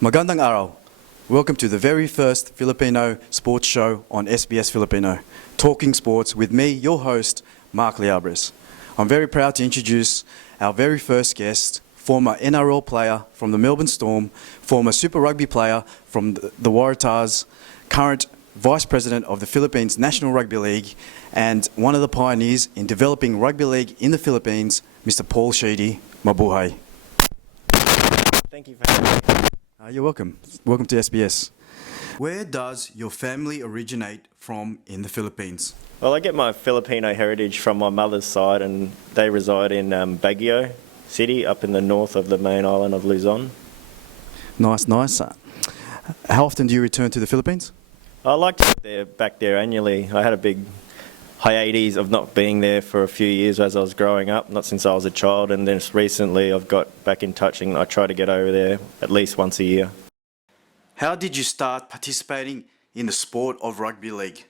Magandang araw. Welcome to the very first Filipino sports show on SBS Filipino, Talking Sports with me, your host, Mark Liabres. I'm very proud to introduce our very first guest, former NRL player from the Melbourne Storm, former Super Rugby player from the Waratahs, current Vice President of the Philippines National Rugby League, and one of the pioneers in developing rugby league in the Philippines, Mr. Paul Sheedy. Mabuhay. Thank you for having me. You're welcome. Welcome to SBS. Where does your family originate from in the Philippines? Well, I get my Filipino heritage from my mother's side, and they reside in Baguio City, up in the north of the main island of Luzon. Nice. How often do you return to the Philippines? I like to get back there annually. I had a big hiatus of not being there for a few years as I was growing up, not since I was a child, and then just recently I've got back in touch and I try to get over there at least once a year. How did you start participating in the sport of rugby league?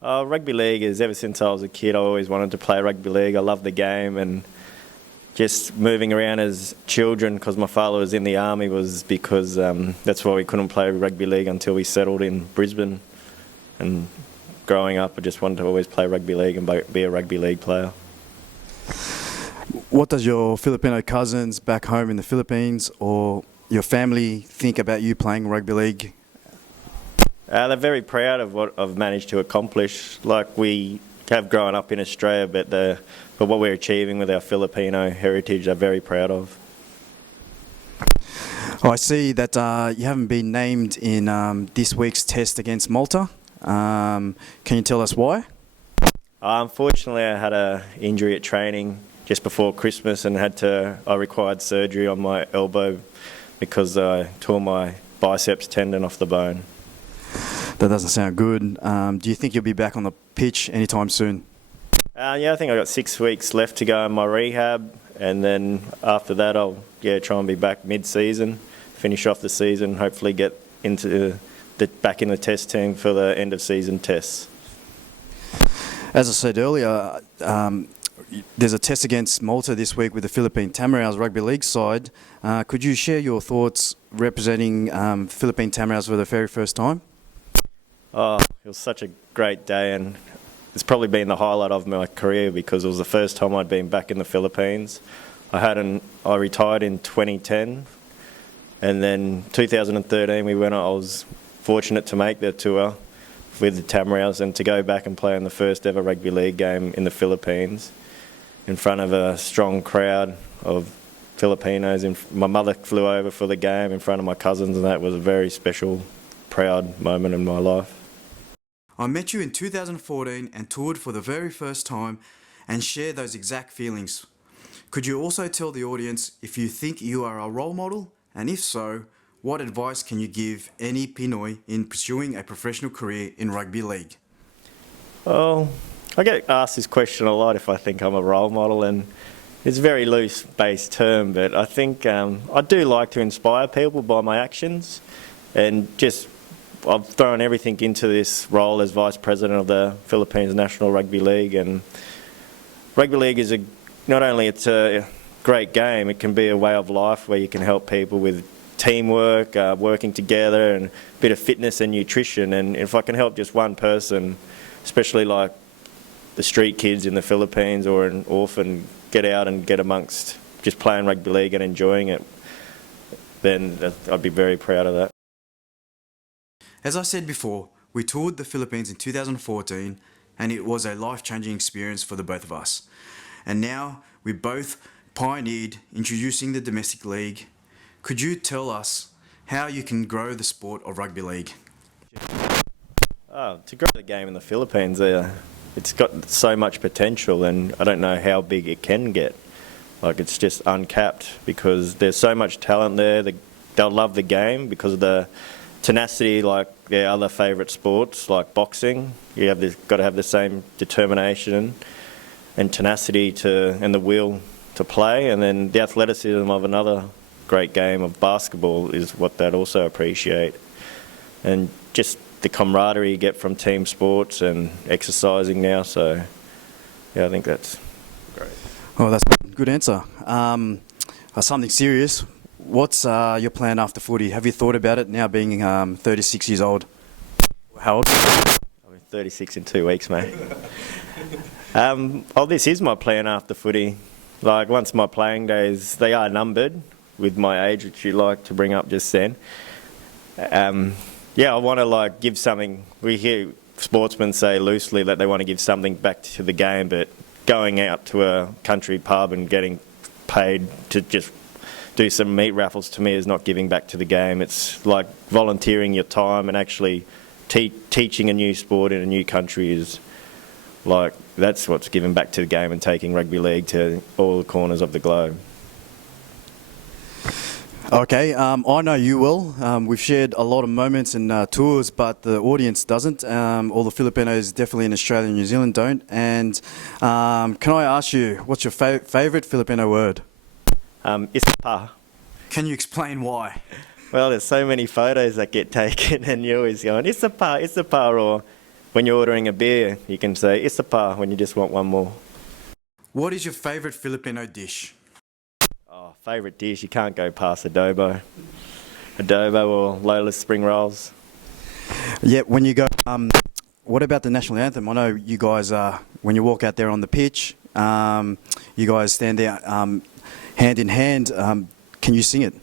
Rugby league is, ever since I was a kid, I always wanted to play rugby league. I love the game, and just moving around as children, because my father was in the army, was because that's why we couldn't play rugby league until we settled in Brisbane. And growing up, I just wanted to always play rugby league and be a rugby league player. What does your Filipino cousins back home in the Philippines or your family think about you playing rugby league? They're very proud of what I've managed to accomplish. Like, we have grown up in Australia, but what we're achieving with our Filipino heritage, they're very proud of. I see that you haven't been named in this week's test against Malta. Can you tell us why? Unfortunately, I had an injury at training just before Christmas and I required surgery on my elbow because I tore my biceps tendon off the bone. That doesn't sound good. Do you think you'll be back on the pitch anytime soon? Yeah, I think I've got 6 weeks left to go in my rehab, and then after that I'll try and be back mid-season, finish off the season, hopefully get into back in the test team for the end of season tests. As I said earlier, there's a test against Malta this week with the Philippine Tamaraos Rugby League side. Could you share your thoughts representing Philippine Tamaraos for the very first time? Oh, it was such a great day, and it's probably been the highlight of my career because it was the first time I'd been back in the Philippines. I retired in 2010, and then 2013 I was fortunate to make the tour with the Tamaraos and to go back and play in the first ever rugby league game in the Philippines in front of a strong crowd of Filipinos. My mother flew over for the game in front of my cousins, and that was a very special, proud moment in my life. I met you in 2014 and toured for the very first time and shared those exact feelings. Could you also tell the audience if you think you are a role model, and if so, what advice can you give any Pinoy in pursuing a professional career in rugby league? Well, I get asked this question a lot if I think I'm a role model, and it's a very loose-based term, but I think I do like to inspire people by my actions, and I've thrown everything into this role as Vice President of the Philippines National Rugby League, and rugby league is not only it's a great game, it can be a way of life where you can help people with teamwork, working together, and a bit of fitness and nutrition. And if I can help just one person, especially like the street kids in the Philippines or an orphan, get out and get amongst just playing rugby league and enjoying it, then I'd be very proud of that. As I said before, we toured the Philippines in 2014 and it was a life-changing experience for the both of us. And now we both pioneered introducing the domestic league. Could you tell us how you can grow the sport of rugby league? To grow the game in the Philippines, it's got so much potential, and I don't know how big it can get. Like, it's just uncapped because there's so much talent there. They'll love the game because of the tenacity, like their other favourite sports, like boxing. Got to have the same determination and tenacity and the will to play, and then the athleticism of another great game of basketball is what they'd also appreciate. And just the camaraderie you get from team sports and exercising now, so yeah, I think that's great. Oh, that's a good answer. Something serious. What's your plan after footy? Have you thought about it now being 36 years old? How old? I'll be 36 in 2 weeks, mate. This is my plan after footy. Like, once my playing days, they are numbered with my age, which you like to bring up just then. I want to like give something. We hear sportsmen say loosely that they want to give something back to the game, but going out to a country pub and getting paid to just do some meat raffles, to me, is not giving back to the game. It's like volunteering your time and actually teaching a new sport in a new country is like, that's what's giving back to the game and taking rugby league to all the corners of the globe. Okay, I know you will. We've shared a lot of moments and tours, but the audience doesn't. All the Filipinos definitely in Australia and New Zealand don't. And can I ask you, what's your favourite Filipino word? Isa pa. Can you explain why? Well, there's so many photos that get taken and you're always going, isa pa, or when you're ordering a beer, you can say isa pa when you just want one more. What is your favourite Filipino dish? Oh, favourite dish, you can't go past adobo. Adobo or Lola's spring rolls. Yeah, when you go, what about the national anthem? I know you guys, when you walk out there on the pitch, you guys stand there hand in hand. Can you sing it?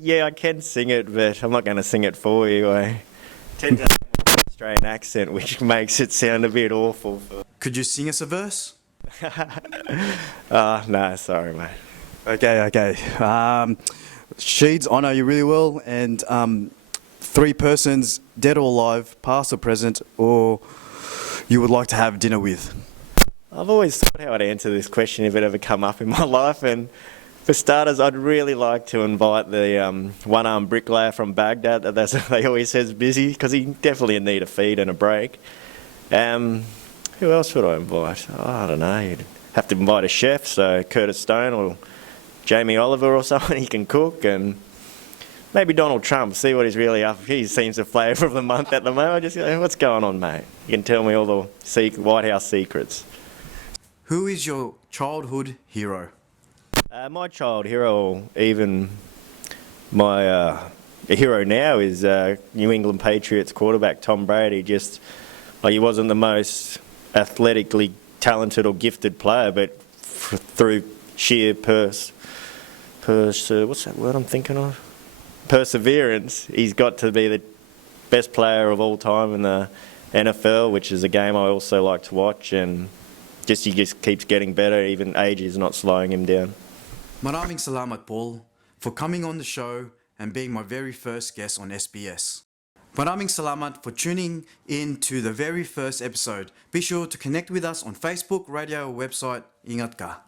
Yeah, I can sing it, but I'm not going to sing it for you. I tend to have an Australian accent, which makes it sound a bit awful. Could you sing us a verse? No, sorry, mate. Okay. Sheeds, I know you really well, and 3 persons, dead or alive, past or present, or you would like to have dinner with? I've always thought how I'd answer this question if it ever come up in my life, and for starters, I'd really like to invite the one-armed bricklayer from Baghdad. They always says busy, because he definitely need a feed and a break. Who else would I invite? I don't know. You'd have to invite a chef, so Curtis Stone or Jamie Oliver or someone. He can cook, and maybe Donald Trump. See what he's really up. He seems the flavour of the month at the moment. I just go, what's going on, mate? You can tell me all the White House secrets. Who is your childhood hero? My child hero, even my hero now, is New England Patriots quarterback Tom Brady. He wasn't the most athletically talented or gifted player, but through sheer what's that word I'm thinking of? Perseverance, he's got to be the best player of all time in the NFL, which is a game I also like to watch, and he just keeps getting better. Even age is not slowing him down. Maraming salamat, Paul, for coming on the show and being my very first guest on SBS. Maraming salamat for tuning in to the very first episode. Be sure to connect with us on Facebook, radio, or website. Ingat ka.